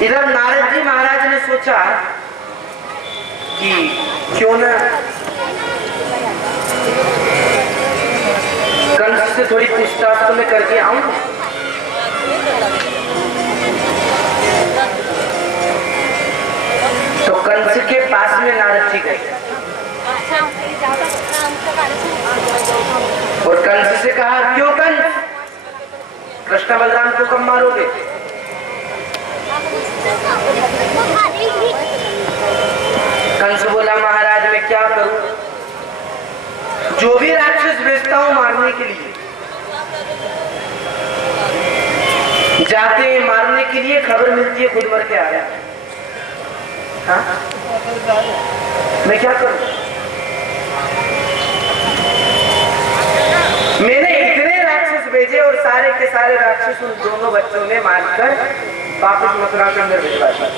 इधर नारद जी महाराज ने सोचा कि क्यों ना कंस से थोड़ी पूछताछ तो मैं करके आऊं। तो कंस के पास में नारद जी गए और कंस से कहा, क्यों कंस, कृष्ण बलराम को कब मारोगे? कंस बोला, महाराज मैं क्या करूं, जो भी राक्षस भेजता हूं मारने के लिए, जाते हैं मारने के लिए, खबर मिलती है खुद मर के आ रहा है। हाँ? मैं क्या करूं? मैंने इतने राक्षस भेजे और सारे के सारे राक्षस उन दोनों बच्चों ने मारकर वापस मथुरा के अंदर भिजवा दिया।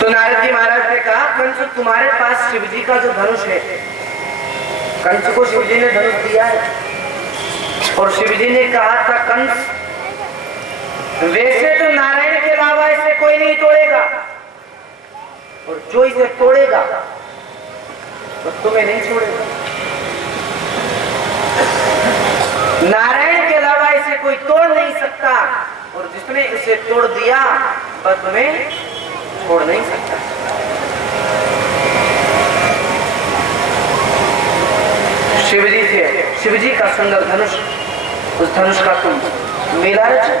तो नारद जी महाराज ने कहा, कंस तुम्हारे पास शिव जी का जो धनुष है, कंस को शिव जी ने धनुष दिया है और शिव जी ने कहा था, कंस वैसे तो नारायण के अलावा इसे कोई नहीं तोड़ेगा और जो इसे तोड़ेगा तो तुम्हें नहीं छोड़ेगा। नारायण के अलावा इसे कोई तोड़ नहीं सकता और जिसने इसे तोड़ दिया वह तुम्हें छोड़ नहीं सकता। शिव जी का सुंदर धनुष, उस धनुष का तुम मेला रचो,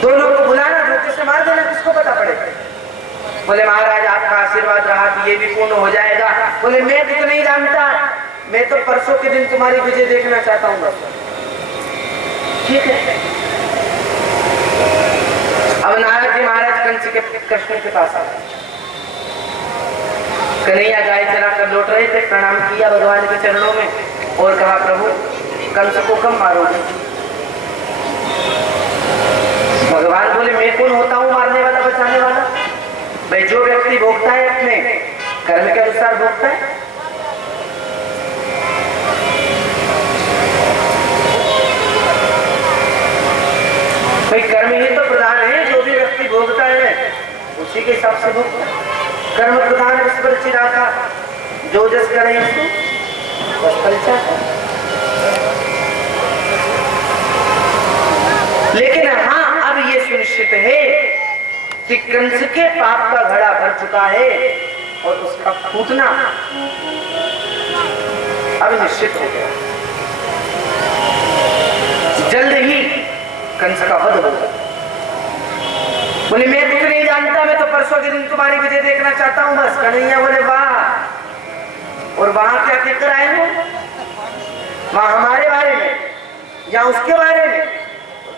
दोनों को बुलाना, धोखे से मार देना, किसको पता पड़े। बोले महाराज आपका आशीर्वाद रहा कि ये भी पूर्ण हो जाएगा। बोले मैं तो नहीं जानता, मैं तो परसों के दिन तुम्हारी विजय देखना चाहता हूँ बस। ठीक है। अब नारद जी महाराज कंस के कृष्ण के पास आए, कन्हैया गाय चरा कर लौट रहे थे, प्रणाम किया भगवान के चरणों में और कहा, प्रभु कंस को कब मारोगे? भगवान बोले, मैं कौन होता हूँ मारने वाला, बचाने वाला? भाई जो व्यक्ति भोगता है अपने कर्म के अनुसार भोगता है। भाई कर्म ही तो प्रधान है, जो भी व्यक्ति भोगता है उसी के हिसाब से भोगता है। कर्म प्रधान ईश्वर चिरागा, जो जस करे उसको बस फल। लेकिन हाँ, अब ये सुनिश्चित है कि कंस के पाप का घड़ा भर चुका है और उसका फूटना अब निश्चित हो गया। जल्द ही कंस का वध होगा। बोले मैं कुछ नहीं जानता, मैं तो परसों के दिन तुम्हारी विजय देखना चाहता हूं बस। कन्हैया बोले वाह, और वहां क्या कहकर आए हो? वहां हमारे बारे में या उसके बारे में?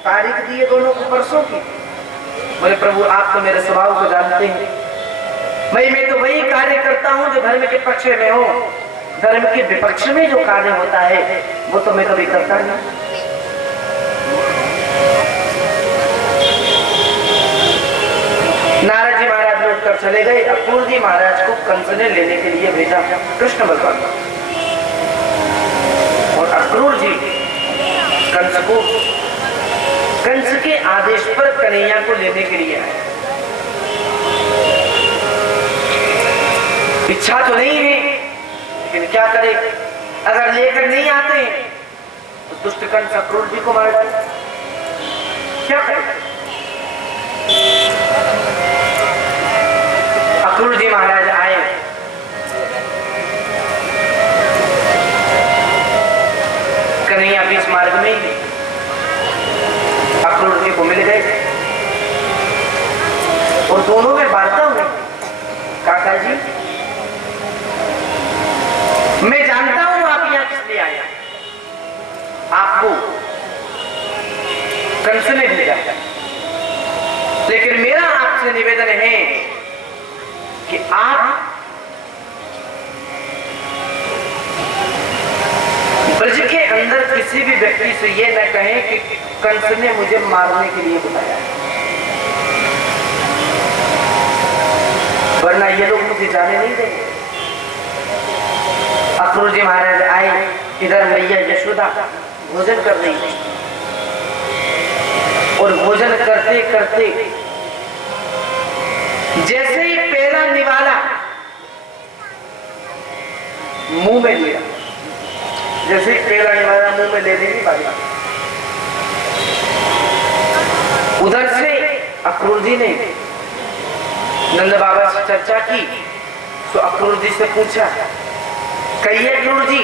तारीख दी है दोनों को परसों की। बोले प्रभु आप तो मेरे स्वभाव को जानते हैं, मैं तो वही कार्य करता हूँ जो धर्म के पक्ष में हो, धर्म के विपक्ष में जो कार्य होता है वो तो मैं कभी करता नहीं। नारद जी महाराज लौट कर चले गए। अक्रूर जी महाराज को कंस ने लेने के लिए भेजा, कृष्ण बलराम, और अक्रूर जी कंस के आदेश पर कन्हैया को लेने के लिए आए। इच्छा तो नहीं है, लेकिन क्या करे? अगर लेकर नहीं आते तो दुष्ट कंस अक्रूर जी को मार डाले, क्या करे? अक्रूर जी महाराज आए, कन्हैया बीच मार्ग में ही अक्रूर जी को मिल गए और दोनों में वार्ता हुई। काका जी, मैं जानता हूं आप यहां किस लिए आए, आपको कंस ने भेजा, लेकिन मेरा आपसे निवेदन है कि आप ब्रज के अंदर किसी भी व्यक्ति से ये न कहें कि कंस ने मुझे मारने के लिए बुलाया, वरना ये लोग मुझे जाने नहीं देंगे। अक्रूर जी महाराज आए, इधर मैया यशोदा भोजन कर रही थी और भोजन करते करते जैसे ही पेला निवाला मुंह में लिया, जैसे ही पेला निवाला मुंह में लेने की बात, उधर से अक्रूर जी ने नंद बाबा से चर्चा की तो अक्रूर जी से पूछा, कहिए अक्रूर जी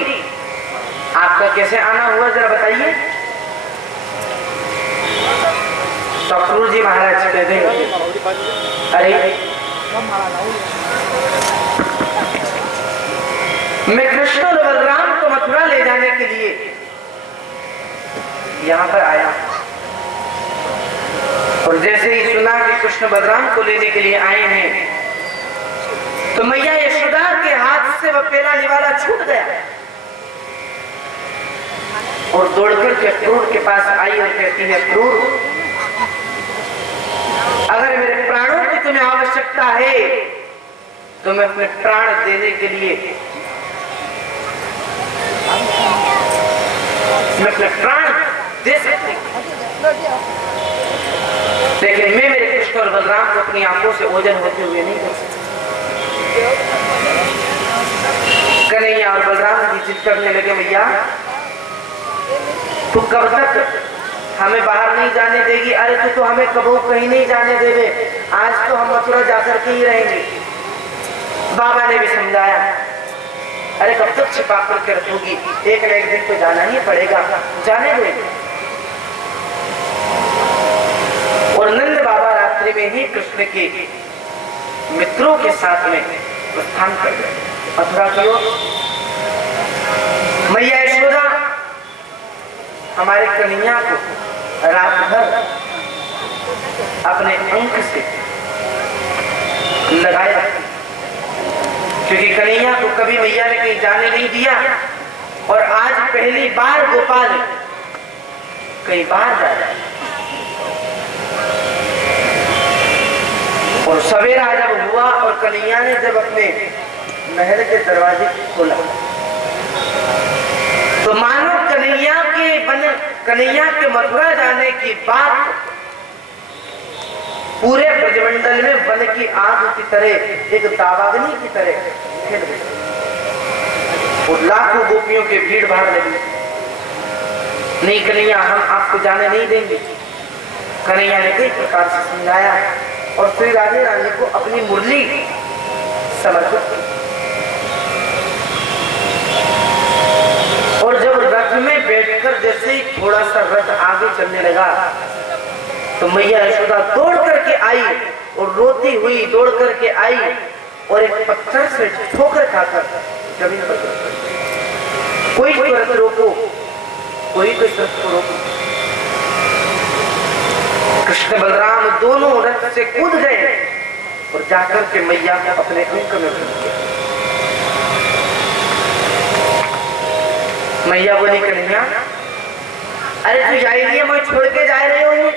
आपका कैसे आना हुआ, जरा बताइए। तो अक्रूर जी महाराज कहते हैं, अरे मैं कृष्ण और बलराम को मथुरा ले जाने के लिए यहां पर आया और जैसे ही सुना कि कृष्ण बलराम को लेने के लिए आए हैं तो मैया यशोदा के हाथ से वह पेला निवाला छूट गया और दौड़कर के अक्रूर के पास आई और कहती है, अक्रूर अगर मेरे प्राणों की तुम्हें आवश्यकता है तो मैं अपने प्राण देने के लिए, मैं अपने प्राण दे सकती, लेकिन मैं मेरे कृष्ण और बलराम को अपनी आंखों से ओझल होते हुए नहीं देख सकती। कन्हैया और बलराम जी जिद करने लगे, भैया तू कब तक हमें बाहर नहीं जाने देगी? अरे तू तो हमें कबू कहीं नहीं जाने देवे, आज तो हम मथुरा जाकर के ही रहेंगे। बाबा ने भी समझाया, अरे कब तक छिपा करके रखोगी, एक न एक दिन तो जाना ही पड़ेगा, जाने दो। और नंद बाबा रात्रि में ही कृष्ण के मित्रों के साथ में प्रस्थान कर गए मथुरा की ओर। मैया यशोदा हमारे कन्हैया को रात भर अपने अंक से लगाए रखती, क्योंकि कन्हैया को कभी मैया ने कहीं जाने नहीं दिया और आज पहली बार गोपाल कई बार जा रहा है। और सवेरा जब हुआ और कन्हैया ने जब अपने महल के दरवाजे खोला तो मानो कन्हैया के मथुरा जाने की बात पूरे ब्रजमंडल में वन की आग की तरह, एक दावाग्नि की तरह फैल गई और लाखों गोपियों के भीड़ भाड़ लगी। नहीं कन्हैया, हम आपको जाने नहीं देंगे। कन्हैया ने कई प्रकार से समझाया और श्री राधे रानी को अपनी मुरली समर्पित की। और जब रथ में बैठकर जैसे ही थोड़ा सा रथ आगे चलने लगा तो मैया यशोदा दौड़ करके आई और रोती हुई दौड़ करके आई और एक पत्थर से ठोकर खाकर जमीन पर गिर गई। कोई रथ रोको, कोई रथ को रोको। कृष्ण बलराम दोनों रथ से कूद गए और जाकर के मैया को अपने अंक में भर दिया। मैया बोली, कन्हैया अरे तू जा रही है, मैं छोड़ के जा रहे हो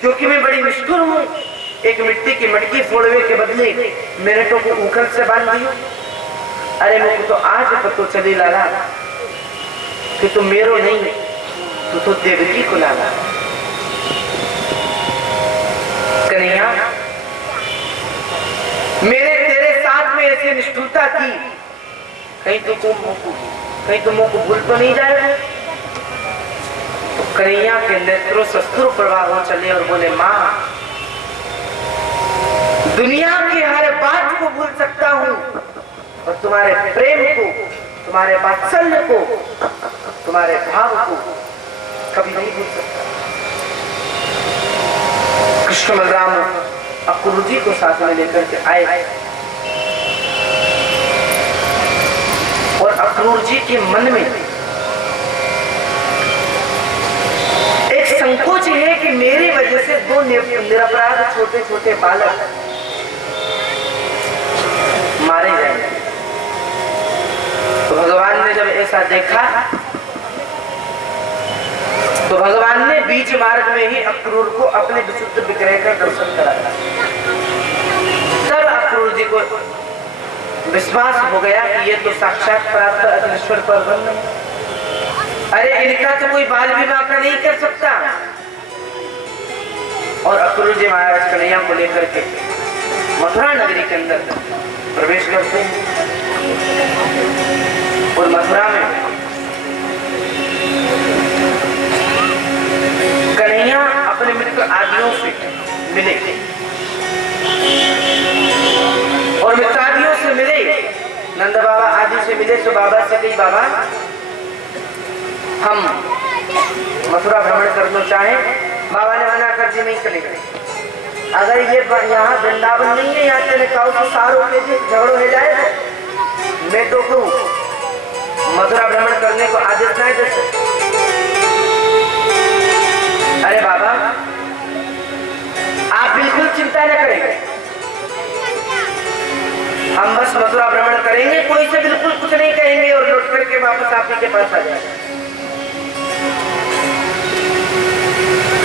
क्योंकि मैं बड़ी मुश्किल हूँ। एक मिट्टी की मटकी फोड़वे के बदले मेरे तो उखल से बांध दी। अरे मुझे तो आज पता चली लाला कि तू मेरो नहीं, तू तो देवकी को लाला। कन्हैया मैंने तेरे साथ में ऐसी निष्ठुरता की, कहीं तो मुंह को भूल तो नहीं जाएगा। तो कन्हैया के नेत्रों से अश्रु प्रवाह हो चले और बोले, माँ, दुनिया की हर बात को भूल सकता हूँ और तुम्हारे प्रेम को, तुम्हारे वात्सल्य को, तुम्हारे भाव को कभी नहीं भूल सकता। कृष्ण बलराम अक्रूर जी को साथ में लेकर के आए और अक्रूर जी के मन में एक संकोच है कि मेरी वजह से दो निरपराध छोटे छोटे बालक मारे जाएंगे। तो भगवान ने जब ऐसा देखा तो भगवान ने बीच मार्ग में ही अक्रूर को अपने विशुद्ध विग्रह का दर्शन कराया। तब अक्रूर जी को विश्वास हो गया कि ये तो साक्षात प्राप्त अग्निश्वर परब्रह्म है। अरे इनका तो कोई बाल विवाह का नहीं कर सकता। और अक्रूर जी महाराज कन्हैया को लेकर के मथुरा नगरी के अंदर प्रवेश करते हैं और मथुरा में कन्हैया अपने मित्र आदियों से मिले और मित्रादियों से मिले, नंद बाबा आदि से मिले। तो बाबा से कही, बाबा हम मथुरा भ्रमण करना चाहे। बाबा ने मना कर दी, नहीं चलेंगे। अगर ये यहाँ वृंदावन नहीं है, यहाँ चले काउ तो सारों के झगड़ो हो जाए, मैं तो कहूँ मथुरा भ्रमण करने को आदेश नहीं दे सकते। अरे बाबा, आप बिल्कुल चिंता न करेंगे, हम बस मथुरा भ्रमण करेंगे, कोई से बिल्कुल कुछ नहीं कहेंगे और लौट करके वापस आप ही के पास आ जाएंगे।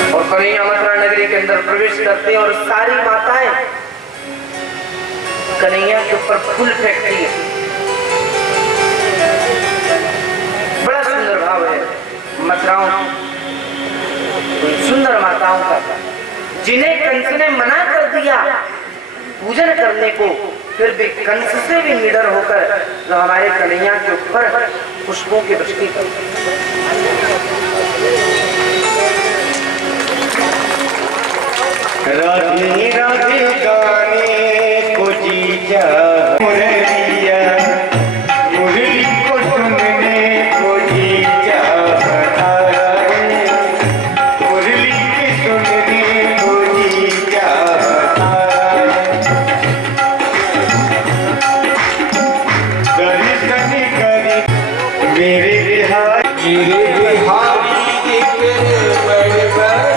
और कन्हैया मथुरा नगरी के अंदर प्रवेश करते हैं और सारी माताएं कन्हैया के ऊपर फूल फेंकती है। बड़ा सुंदर भाव है मथुराओं, सुंदर माताओं का, जिन्हें कंस ने मना कर दिया पूजन करने को, फिर भी कंस से भी निडर होकर जो हमारे कन्हैया के ऊपर पुष्पों की वृष्टि करते। राधे राधे गाने को जीजा मुरलिया, मुरली को सुनने को जीजा है, मुरली के सुनने को जीजा है। दर्शन करी मेरे बिहारी, मेरे बिहारी के बड़े बड़े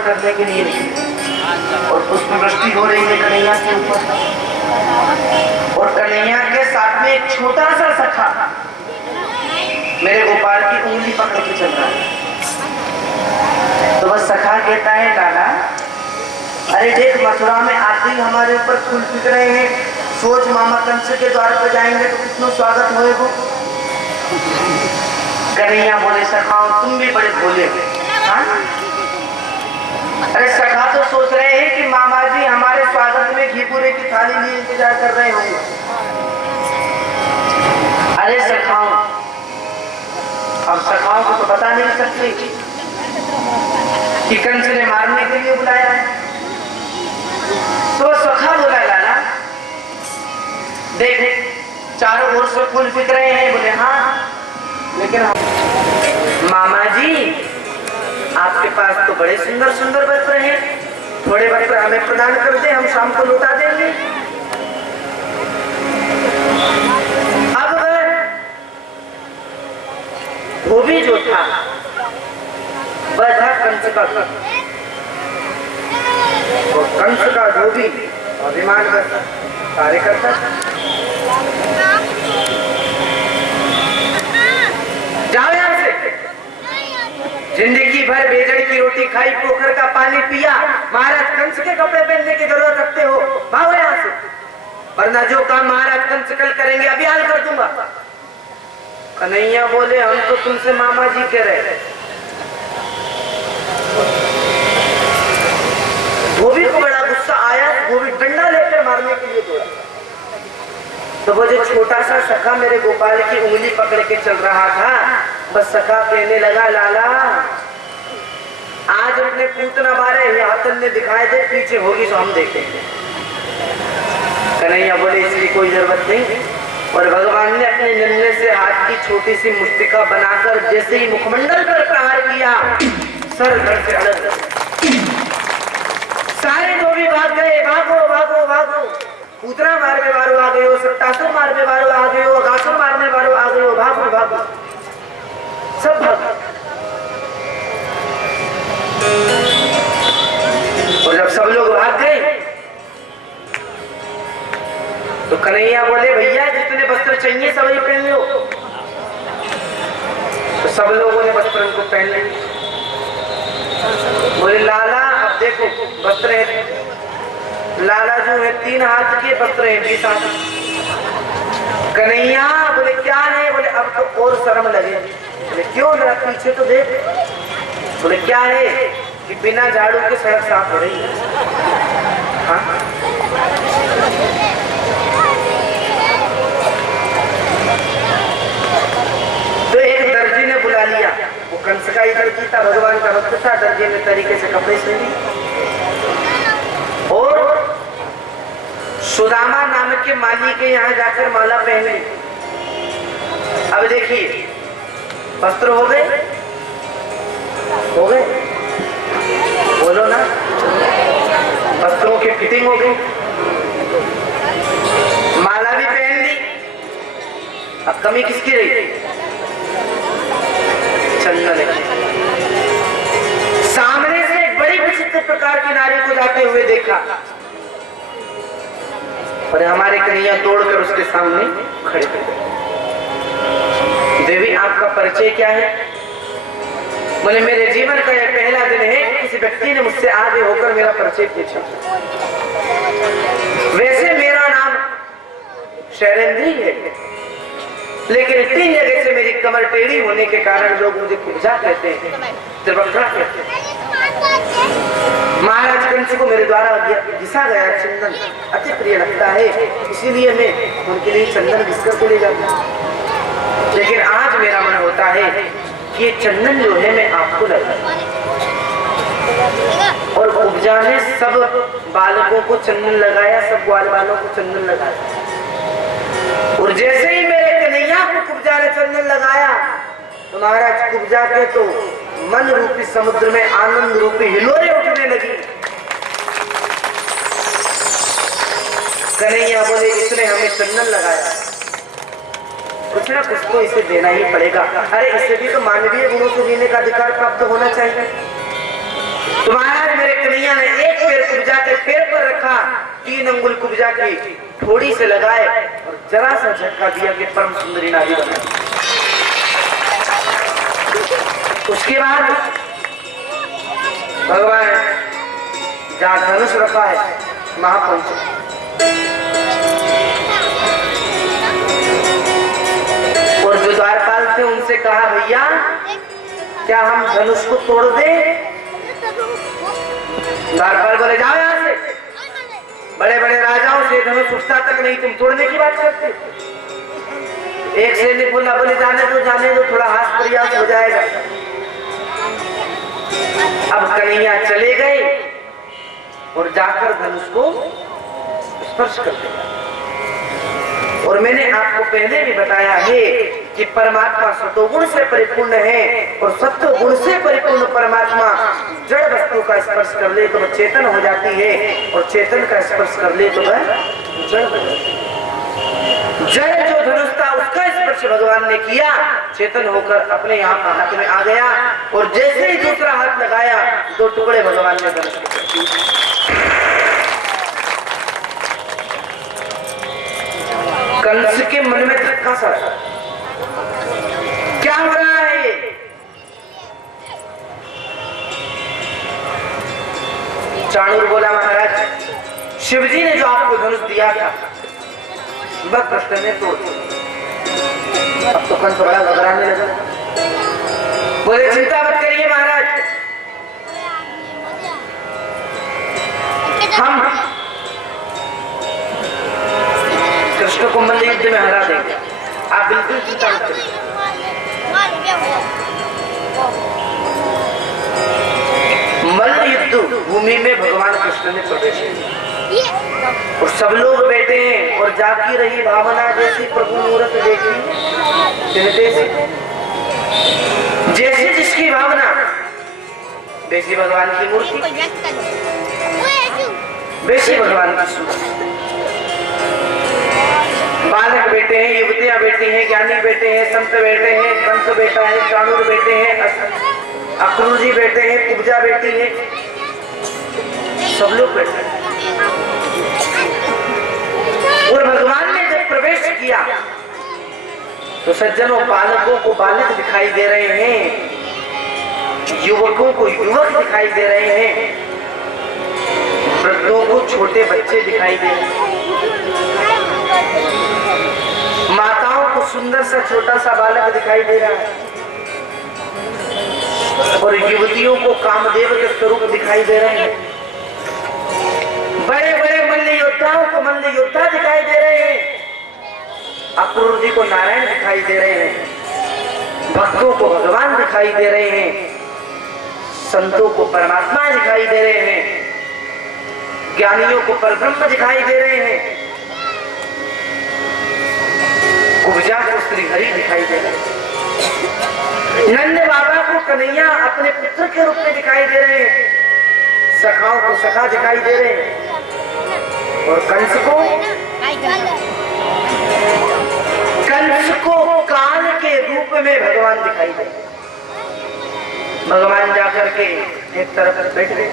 करने के लिए और पुष्प वृष्टि हो रही है कन्हैया के ऊपर, और कन्हैया के साथ में एक छोटा सा सखा मेरे गोपाल की उंगली पकड़ के चल रहा है। तो बस सखा कहता है, लाला अरे देख मथुरा में आते ही हमारे ऊपर फूल बिक रहे हैं, सोच मामा कंस के द्वार पर जाएंगे तो कितना स्वागत होएगा। कन्हैया बोले, सखाओ तुम भी बड़े भोले हो। हाँ? अरे सखा तो सोच रहे हैं कि मामा जी हमारे स्वागत में घी पूरे की थाली लिए इंतजार कर रहे होंगे। अरे सखाओ, अब सखाओं को तो बता नहीं सकते कि कंस ने मारने के लिए बुलाया है। तो सखा बोला, लाला देख चारों ओर से फूल बिक रहे हैं। बोले हाँ, लेकिन मामा जी आपके पास तो बड़े सुंदर सुंदर वस्त्र हैं, थोड़े वस्त्र हमें प्रदान कर दे, हम शाम को लौटा देंगे। अब धोबी जो था वह था कंस का, वो कंस का धोबी अभिमान कार्यकर्ता। जाओ यहाँ से, जिंदगी भर बेजड़ी की रोटी खाई, पोखर का पानी पिया, महाराज कंस के कपड़े पहनने की जरूरत रखते हो, भागो यहाँ से, वरना जो काम महाराज कंस कल करेंगे अभी हाल कर दूंगा। कन्हैया बोले हम तो तुमसे मामा जी कह रहे। धोबी को बड़ा गुस्सा आया, धोबी डंडा लेकर मारने के लिए दौड़ा। तो वो जो छोटा सा सखा मेरे गोपाल की उंगली पकड़ के चल रहा था, बस सखा कहने लगा लाला आज अपने पूतना मारे, हाथन ने दिखाए दे, पीछे होगी तो हम देखेंगे। कन्हैया बोले इसकी कोई जरूरत नहीं। और भगवान ने अपने नन्हे से हाथ की छोटी सी मुस्तिका बनाकर जैसे ही मुखमंडल पर प्रहार किया, सर घर से अलग। सारे धोबी भाग गए, भागो भागो भागो, पूतना मारने वालों आ गए हो, सट्टासुर मारने वालों आ गए हो, अगासुर मारने वालों आ गए हो, भागो भागो, सब भागो। और जब सब लोग भाग गए तो कन्हैया बोले भैया जितने वस्त्र चाहिए सब ही पहन लो। तो सब लोगों ने वस्त्र को पहन लिया। बोले लाला अब देखो वस्त्र है, लाला जो है 3 हाथ के वस्त्र है, 20 हाथ। कन्हैया बोले क्या है? बोले अब तो और शर्म लगे। बोले क्यों? जरा पीछे तो देख। बोले क्या है? कि बिना झाड़ू के सड़क साफ हो रही है। हाँ? तो एक दर्जी ने बुला लिया, वो कंस का ही दर्जी था, भगवान का भक्त था। दर्जी ने तरीके से कपड़े सिले और सुदामा नाम के माली के यहाँ जाकर माला पहने। अब देखिए वस्त्र हो गए, हो गए, बोलो ना, वस्त्रों की फिटिंग हो गई, माला भी पहन ली। अब कमी किसकी रही? चंदन। सामने से एक बड़ी विचित्र प्रकार की नारी को जाते हुए देखा और हमारे कन्हैया तोड़कर उसके सामने खड़े हो गए। देवी आपका परिचय क्या है? बोले मेरे जीवन का यह पहला दिन है कि किसी व्यक्ति ने मुझसे आगे होकर मेरा परिचय पूछा। वैसे मेरा नाम शैलेंद्री है, लेकिन 3 जगह से मेरी कमर टेढ़ी होने के कारण लोग मुझे कुब्जा कहते हैं, त्रिवक्रा कहते हैं। महाराज कंस को मेरे द्वारा घिसा गया चंदन अति प्रिय लगता है, इसीलिए मैं उनके लिए चंदन घिसकर के ले जाता हूँ। लेकिन आज मेरा मन होता है कि ये चंदन जो है मैं आपको लगाऊं। और कुब्जा ने सब बालकों को चंदन लगाया, सब ग्वाल वालों को चंदन लगाया। और जैसे ही मेरे कन्हैया को कुब्जा ने चंदन लगाया तो महाराज कुब्जा के तो मन रूपी समुद्र में आनंद रूपी हिलोरे उठने लगी। कन्हैया बोले इसने हमें चंदन लगाया, कुछ ना कुछ तो इसे देना ही पड़ेगा। अरे इसे भी तो मानवीय गुणों से जीने का अधिकार प्राप्त होना चाहिए। तो महाराज मेरे कन्हैया ने एक पैर कुब्जा के पैर पर रखा, 3 अंगुल कुब्जा की थोड़ी से लगाए और जरा सा झटका दिया कि परम सुंदरी नारी बना। उसके बाद भगवान जहाँ धनुष रखा है वहां पहुंचे। और जो द्वारपाल थे उनसे कहा भैया क्या हम धनुष को तोड़ दें? द्वारपाल बोले जाओ यहाँ से, बड़े बड़े राजाओं से धनुष उठता तक नहीं, तुम तोड़ने की बात करते। एक सैनिक बोला बोले जाने दो, थोड़ा हाथ प्रयास हो जाएगा। अब कन्हैया चले गए और जाकर धनुष को स्पर्श कर दिया और मैंने आपको पहले भी बताया है कि परमात्मा सतोगुण से परिपूर्ण है और सत्व गुण से परिपूर्ण परमात्मा जड़ वस्तु का स्पर्श कर ले तो वह चेतन हो जाती है और चेतन का स्पर्श कर ले तो वह जड़ हो जाती है। जड़ जो धनुष था उसका स्पर्श भगवान ने किया, चेतन होकर अपने यहाँ हाथ में आ गया और जैसे ही दूसरा हाथ लगाया 2 टुकड़े भगवान ने धनुष के कर दिए। कंस के मन में धक्का सा लगा, क्या हो रहा है? चाणूर बोला, महाराज शिवजी ने जो आपको धनुष दिया था वह कृष्ण ने तोड़ दिया। अब तो कंस बड़ा घबराने लगा, बोले चिंता मत करिए महाराज, हम कृष्ण को मल्ल युद्ध में हरा देंगे, आप बिल्कुल चिंता मत करिए। मल्ल युद्ध भूमि में भगवान कृष्ण ने प्रवेश किया और सब लोग बैठे हैं और जागी रही भावना जैसी प्रभु मूर्त देखी जैसी जिसकी भावना वैसी भगवान की मूर्ति, वैसी भगवान की सूरत। बालक बैठे हैं, युवतियां बैठी हैं, ज्ञानी बैठे हैं, संत बैठे हैं, कंस बैठा है, चाणूर बैठे हैं, अक्रूर जी बैठे हैं, कुब्जा बैठी है, सब लोग बैठे हैं। और भगवान ने जब प्रवेश किया तो सज्जनों बालकों को बालक दिखाई दे रहे हैं, युवकों को युवक दिखाई दे रहे हैं, वृद्धों को छोटे बच्चे दिखाई दे रहे हैं, माताओं को सुंदर सा छोटा सा बालक दिखाई दे रहा है और युवतियों को कामदेव के स्वरूप दिखाई दे रहे हैं। बड़े बड़े मल्ल योद्धाओं को मल्ल योद्धा दिखाई दे रहे हैं, अक्रूर जी को नारायण दिखाई दे रहे हैं, भक्तों को भगवान दिखाई दे रहे हैं, संतों को परमात्मा दिखाई दे रहे हैं, ज्ञानियों को परब्रह्म दिखाई दे रहे हैं, कुब्जा को श्री हरि दिखाई दे रहे हैं, नंद बाबा को कन्हैया अपने पुत्र के रूप में दिखाई दे रहे हैं, सखाओं को सखा दिखाई दे रहे हैं और कंस को काल के रूप में भगवान दिखाई दे। भगवान जाकर के एक तरफ बैठ गए,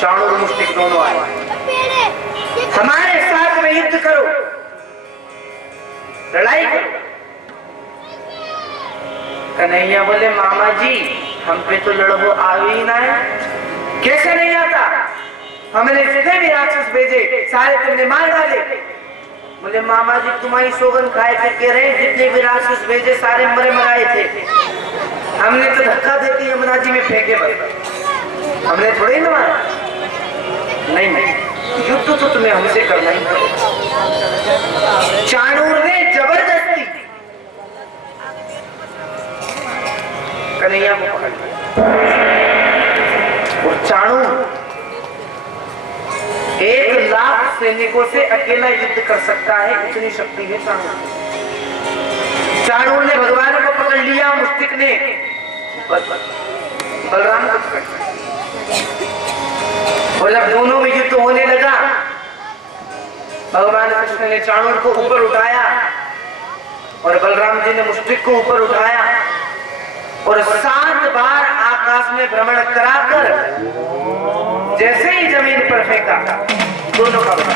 चाणूर मुष्टिक दोनों आए, हमारे साथ में युद्ध करो, लड़ाई करो। कन्हैया बोले मामा जी हम पे तो लड़ो आ ही ना है। कैसे नहीं आता? हमने जितने भी राक्षस भेजे सारे तुमने मार डाले। बोले मामा जी तुम्हारी सोगन खाए थे, कह रहे जितने भी राक्षस भेजे सारे मरे मराए थे, हमने तो धक्का देती यमुना जी में फेंके बस, हमने थोड़े ही मारा। नहीं नहीं, युद्ध तो तुम्हें हमसे करना ही पड़ेगा। चाणूर ने जबरदस्ती कन्हैया को पकड़ लिया और चाणूर 1,00,000 सैनिकों से अकेला युद्ध कर सकता है, इतनी शक्ति है चाणूर। चाणूर ने भगवान को पकड़ लिया, मुष्टिक ने बलराम को पकड़ लिया और जब दोनों में युद्ध होने लगा भगवान कृष्ण ने चाणूर को ऊपर उठाया और बलराम जी ने मुष्टिक को ऊपर उठाया और 7 बार आकाश में भ्रमण कराकर जैसे ही जमीन पर फेंका दोनों का बचा।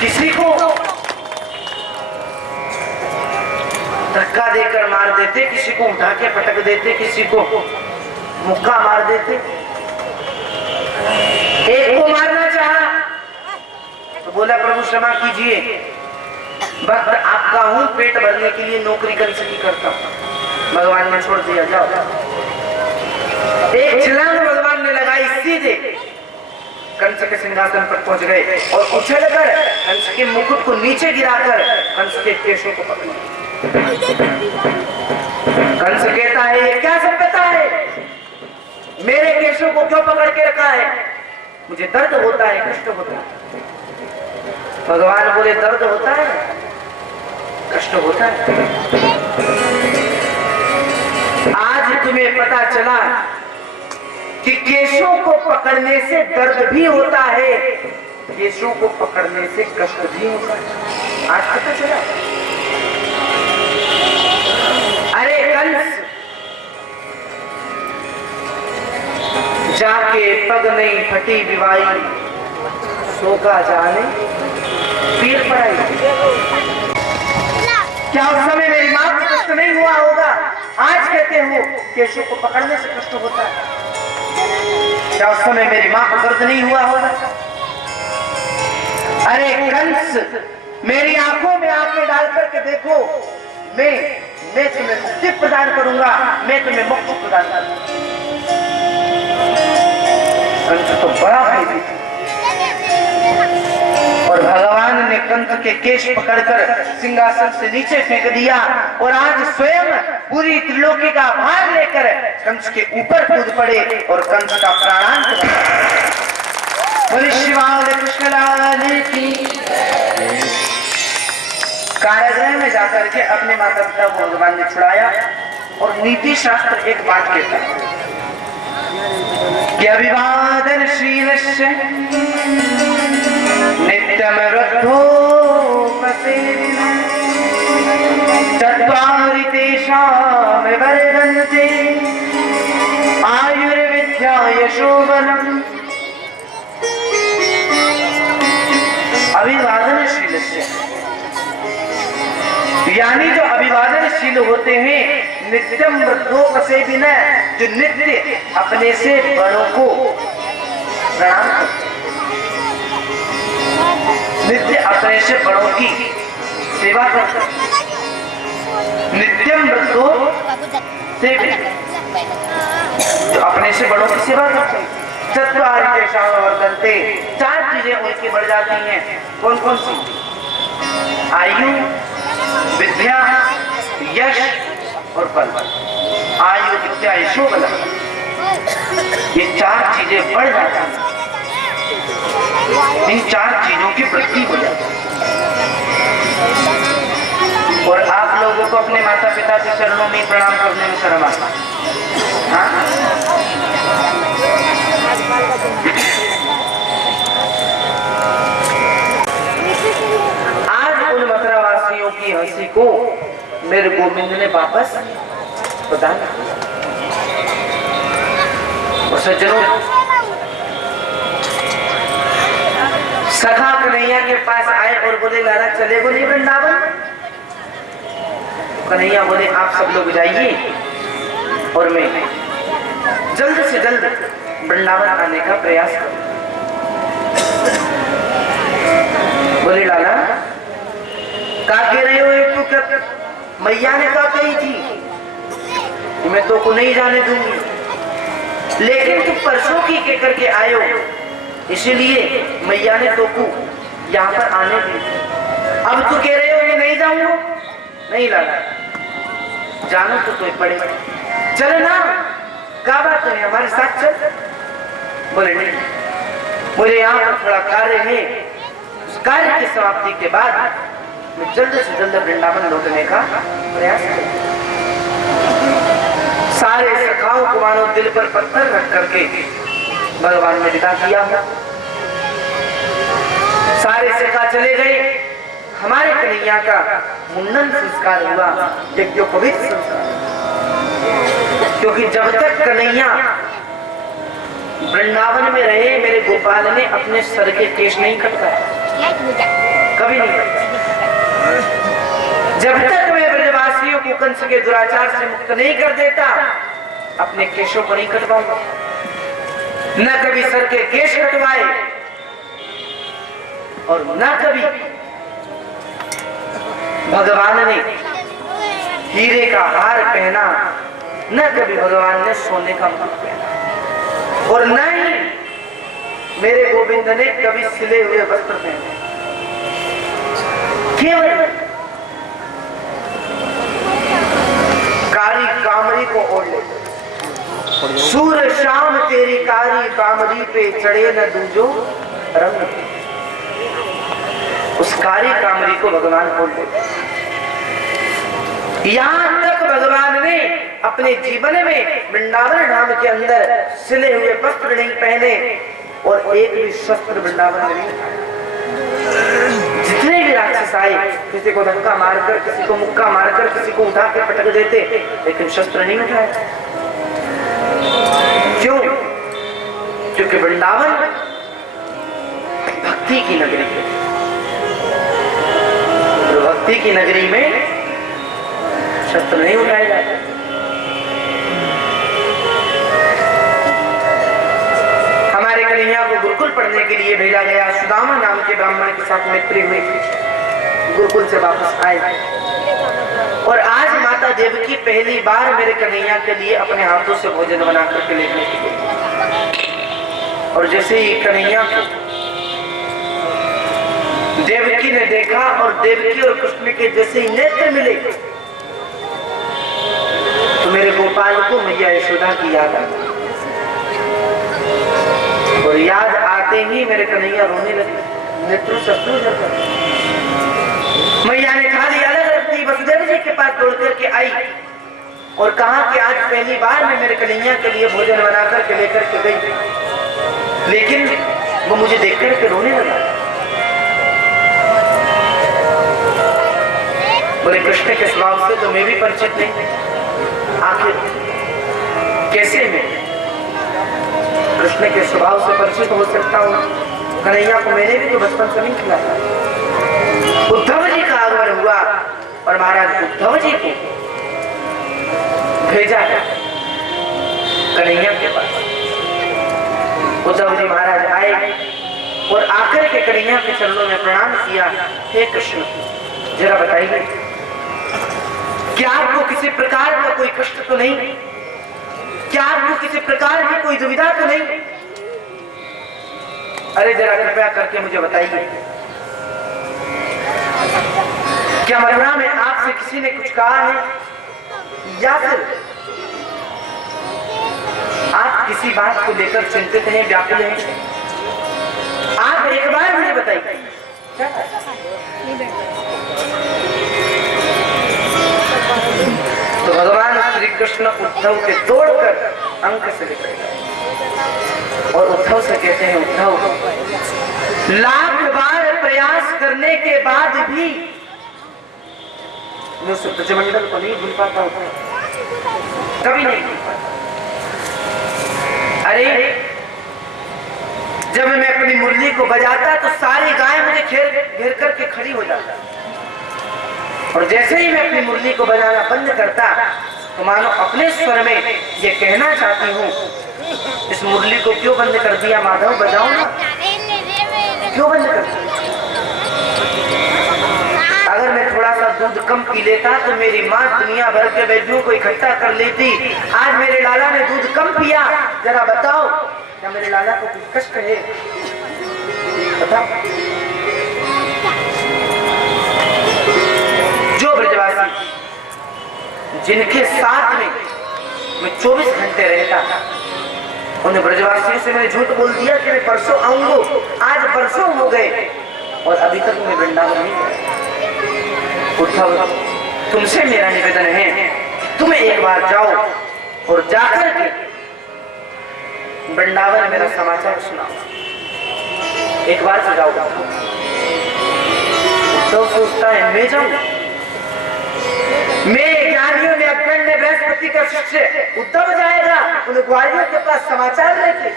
किसी को धक्का देकर मार देते, किसी को उठा के पटक देते, किसी को मुक्का मार देते। एक को मारना चाहा तो बोला प्रभु क्षमा कीजिए, भक्त आपका हूं, पेट भरने के लिए नौकरी कंस की करता हूं। भगवान ने छोड़ दिया, जाओ। एक छलांग भगवान ने लगाई, सीधे कंस के सिंहासन पर पहुंच गए और उछलकर कंस के मुकुट को नीचे गिराकर कंस के केशों को पकड़ लिया। कंस कहता है ये क्या सभ्यता है, मेरे केशों को क्यों पकड़ के रखा है, मुझे दर्द होता है, कष्ट होता है। भगवान बोले दर्द होता है, कष्ट होता है। आज तुम्हें पता चला कि केशों को पकड़ने से दर्द भी होता है, केशों को पकड़ने से कष्ट भी होता है। आज पता चला। अरे कंस, जाके पग नहीं फटी विवाई, सोका जाने पीर पड़ाई। क्या उस समय मेरी मां को कष्ट नहीं हुआ होगा? आज कहते हो केशों को पकड़ने से कष्ट होता है। क्या उस समय मेरी मां को दर्द नहीं हुआ होगा? अरे कंस, मेरी आंखों में आंखें डाल करके देखो, मैं तुम्हें मुक्ति प्रदान करूंगा, मैं तुम्हें मोक्ष प्रदान करूंगा। कंस तो बड़ा भयभीत और भगवान ने कंस के केश पकड़कर सिंहासन से नीचे फेंक दिया और आज स्वयं पूरी त्रिलोकी का भार लेकर कंस के ऊपर कूद पड़े और कंस का प्राणांत बोले शिवाय कृष्णलाल की। कारागृह में जाकर के अपने माता पिता को भगवान ने छुड़ाया और नीति शास्त्र एक बात कहता है कि अभिवादनशीलस्य नित्यं वृद्धोपसेविनः चत्वारि तेषां वर्धन्ते आयुर्विद्या यशोबलम्। अभिवादनशीलस्य यानी जो अभिवादनशील होते हैं, नित्यम वृद्धोपसेविनः जो नित्य अपने से बड़ों को प्रणाम करते, नित्य अपने से बड़ों की सेवा करते, नित्यम वृद्धोपसेविनः जो अपने से बड़ों की सेवा करते। चत्वारि तेषां वर्धन्ते, चार चीजें उनकी बढ़ जाती हैं। कौन कौन सी? आयु, विद्या, यश और बल। आयु, विद्या, यशो, बल, ये चार चीजें बढ़ जाती हैं। इन चार चीजों की वृद्धि हो जाती है। और आप लोगों को अपने माता पिता के चरणों में प्रणाम करने में शर्म आता है? आज उन मथुरावासियों की हंसी को मेरे गोविंद ने वापस प्रदान किया। और सज्जनों, सखा कन्हैया के पास आए और बोले लाला चले बोले वृंदावन। कन्हैया बोले आप सब लोग जाइए और मैं जल्द से जल्द वृंदावन आने का प्रयास करूं। बोले लाला क्या कह रहे हो? एक तो क्या मैया ने क्या कही थी, मैं तो को नहीं जाने दूंगी, लेकिन तुम परसों की कह करके आए हो, इसीलिए मैया ने तो को यहाँ पर आने दी। अब तू कह रहे हो ये नहीं जाऊंगा? नहीं लाला, जानो तो कोई पड़े, चले ना, क्या बात है हमारे साथ चल। बोले नहीं, मुझे यहाँ पर थोड़ा कार्य है, उस कार्य की समाप्ति के बाद मैं जल्द से जल्द वृंदावन लौटने का प्रयास करूं। सारे सखाओं को मानो दिल पर पत्थर रख करके भगवान ने विदा किया। सारे सखा चले गए। हमारे कन्हैया का मुंडन संस्कार हुआ, यज्ञोपवीत संस्कार, क्योंकि जब तक कन्हैया वृंदावन में रहे मेरे गोपाल ने अपने सर के केश नहीं कटवाए, कभी नहीं कटवाए। जब तक मैं ब्रजवासियों को कंस के दुराचार से मुक्त नहीं कर देता, अपने केशों को नहीं कटवाऊंगा। न कभी सर के केश कटवाए और न कभी भगवान ने हीरे का हार पहना, न कभी भगवान ने सोने का मुकुट पहना, और न ही मेरे गोविंद ने कभी सिले हुए वस्त्र पहने। केवल कारी कामरी को ओढ़ ले। सूर शाम तेरी कारी कामरी पे चढ़े न दूजो रंग। कारी कामरी को भगवान खोल देते। यहाँ तक भगवान ने अपने जीवन में वृंदावन धाम के अंदर सिले हुए वस्त्र नहीं पहने और एक भी शस्त्र वृंदावन में नहीं उठाया। जितने भी राक्षस आए, किसी को धक्का मारकर, किसी को मुक्का मारकर, किसी को उठा के पटक देते, लेकिन शस्त्र नहीं उठाया। क्यों? क्योंकि वृंदावन भक्ति की नगरी है। तो भक्ति की नगरी में शस्त्र नहीं उठाए जाते। हमारे कन्हैया को गुरुकुल पढ़ने के लिए भेजा गया। सुदामा नाम के ब्राह्मण के साथ मैत्री हुई, गुरुकुल से वापस आए और आज माता देवकी पहली बार मेरे कन्हैया के लिए अपने हाथों से भोजन बना करके लेने के लिए। और जैसे ही कन्हैया को देवकी ने देखा और देवकी और कृष्ण के जैसे ही नेत्र मिले तो मेरे गोपाल को मैया यशोदा की याद आ गई और याद आते ही मेरे कन्हैया रोने लगे, नेत्रों से अश्रु झर पड़े। मैया ने खाली अलग रखती वसुदेव जी के पास दौड़ करके आई और कहा कि आज पहली बार मैं मेरे कन्हैया के लिए भोजन बना करके लेकर के गई, लेकिन वो मुझे देख करके रोने लगा। बोले कृष्ण के स्वभाव से तो मैं भी परिचित नहीं, आखिर कैसे मैं कृष्ण के स्वभाव से परिचित हो सकता हूँ? कन्हैया को मैंने भी तो बचपन से नहीं खिलाया। उद्धव जी का आगमन हुआ और महाराज उद्धव जी को भेजा है कन्हैया के पास। उद्धव जी महाराज आए और आकर के कन्हैया के चरणों में प्रणाम किया। हे कृष्ण, जरा बताइए क्या आपको किसी प्रकार का कोई कष्ट तो नहीं? क्या आपको किसी प्रकार की कोई दुविधा तो नहीं? अरे जरा कृपया करके मुझे बताइए, क्या मथुरा में आपसे किसी ने कुछ कहा है या फिर आप किसी बात को लेकर चिंतित हैं, व्याकुल हैं? आप एक बार मुझे बताइए। तो भगवान श्री कृष्ण उद्धव के तोड़कर अंक से निकले और उद्धव से कहते हैं, उद्धव लाख बार प्रयास करने के बाद भी मैं उस ब्रजमंडल को नहीं भूल पाता हूं, कभी नहीं भूल पाता। अरे जब मैं अपनी मुरली को बजाता तो सारी गाय मुझे घेर करके खड़ी हो जाता और जैसे ही मैं अपनी मुरली को बजाना बंद करता तो मानो अपने स्वर में ये कहना चाहती हूँ, इस मुरली को क्यों बंद कर दिया माधव, बजाओ ना, क्यों बंद कर दिया? अगर मैं थोड़ा सा दूध कम पी लेता तो मेरी माँ दुनिया भर के वैद्यों को इकट्ठा कर लेती। आज मेरे लाला ने दूध कम पिया, जरा बताओ क्या मेरे लाला को कुछ कष्ट है? बताओ। जो ब्रजवासी जिनके साथ में मैं 24 घंटे रहता, उन ब्रजवासियों से मैंने झूठ बोल दिया कि मैं परसों आऊंगा, आज परसों हो गए और अभी तक मैं वृंदावन नहीं गया। उद्धव, तुमसे मेरा निवेदन है, तुम एक बार जाओ और जाकर के वृंदावन मेरा समाचार सुनाओ। एक बार तो जाओ। तो सोचता है मैं जाऊं, मैं ज्ञानियों ने अग्रणी ने बृहस्पति का शिष्य उद्धव जाएगा उन ग्वालियों के पास समाचार लेके?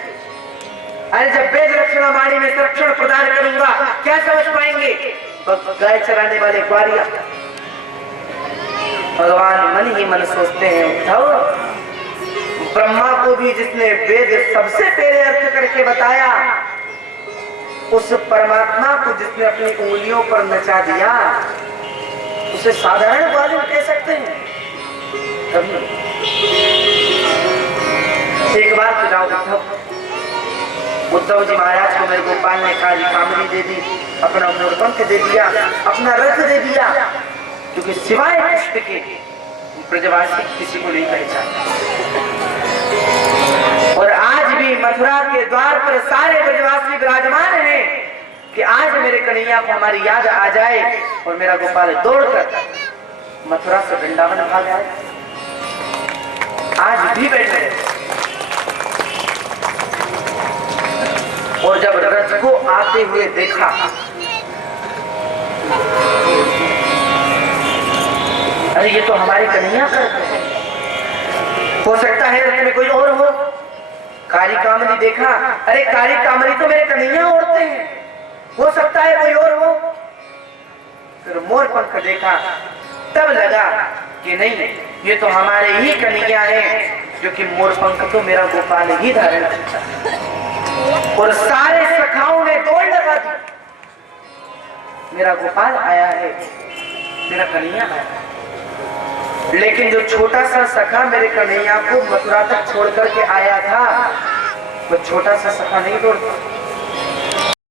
अरे जब वेद रक्षणा वाणी में संरक्षण प्रदान करूंगा क्या समझ पाएंगे गाय चराने वाले ग्वालिया? भगवान मन ही मन सोचते हैं, उद्धव ब्रह्मा को भी जिसने वेद सबसे पहले अर्थ करके बताया, उस परमात्मा को जिसने अपनी उंगलियों पर नचा दिया, उसे साधारण ग्वालियर कह सकते हैं? कभी। एक बार तो जाओ उद्धव। उद्धव जी महाराज को मेरे गोपाल ने काली कामनी दे दी, अपना मोरपंख दे दिया, अपना रथ दे दिया, क्योंकि सिवाय कृष्ण के ब्रजवासी किसी को नहीं पहचानते। और आज भी मथुरा के द्वार पर सारे ब्रजवासी विराजमान हैं, कि आज मेरे कन्हैया को हमारी याद आ जाए और मेरा गोपाल दौड़कर मथुरा से वृंदावन भाग आए। आज भी बैठे और जब रथ को आते हुए देखा, अरे ये तो हमारी कन्हैया करते हैं, हो सकता है रथ में कोई और हो। काली कामनी देखा, अरे काली कामनी तो मेरे कन्हैया ओढ़ते हैं, हो सकता है कोई और हो। फिर मोर पंख देखा, तब लगा कि नहीं, ये तो हमारे ही कन्हैया हैं, क्योंकि मोर पंख तो मेरा गोपाल ही धारण करता है। और सारे सखाओं ने दौड़ लगा दी, मेरा गोपाल आया है, मेरा कन्हैया आया है। लेकिन जो छोटा सा सखा मेरे कन्हैया को मथुरा तक छोड़ करके आया था, वो छोटा सा सखा नहीं दौड़ता।